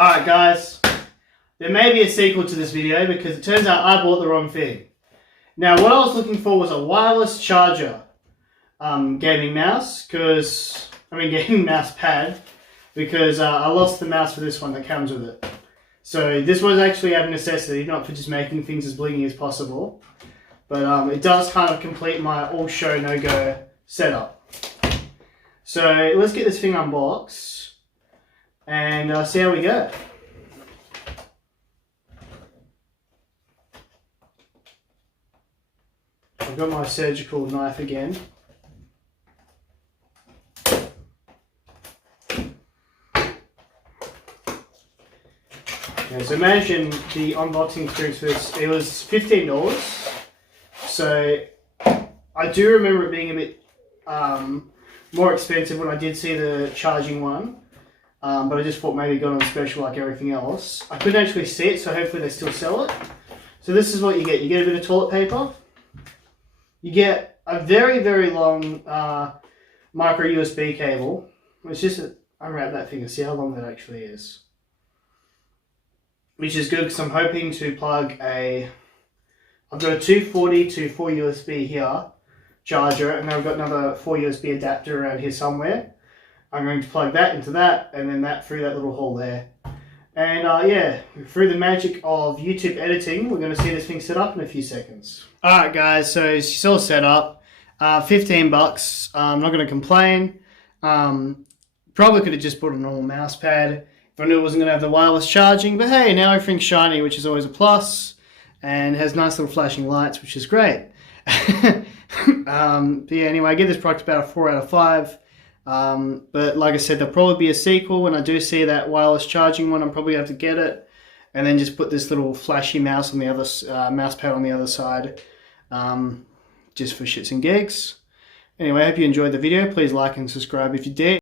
Alright guys, there may be a sequel to this video because it turns out I bought the wrong thing. Now what I was looking for was a wireless charger gaming mouse, gaming mouse pad, because I lost the mouse for this one that comes with it. So this was actually out of necessity, not for just making things as blingy as possible. But it does kind of complete my all show no go setup. So let's get this thing unboxed and see how we go. I've got my surgical knife again. Okay, so imagine the unboxing experience for this. It was $15. So I do remember it being a bit more expensive when I did see the charging one. But I just thought maybe it got on special like everything else. I couldn't actually see it, so hopefully they still sell it. So this is what you get. You get a bit of toilet paper. You get a very, very long micro USB cable. It's just, unwrap that thing and see how long that actually is. Which is good because I'm hoping to plug I've got a 240 to 4 USB here, charger, and then I've got another 4 USB adapter around here somewhere. I'm going to plug that into that, and then that through that little hole there. And yeah, through the magic of YouTube editing, we're going to see this thing set up in a few seconds. Alright guys, so it's all set up. 15 bucks. I'm not going to complain. Probably could have just bought a normal mouse pad if I knew it wasn't going to have the wireless charging. But hey, now everything's shiny, which is always a plus. And has nice little flashing lights, which is great. But yeah, anyway, I give this product about a 4 out of 5. But like I said, there'll probably be a sequel. When I do see that wireless charging one, I'm probably going to have to get it. And then just put this little flashy mouse on the other mouse pad on the other side. Just for shits and gigs. Anyway, I hope you enjoyed the video. Please like and subscribe if you did.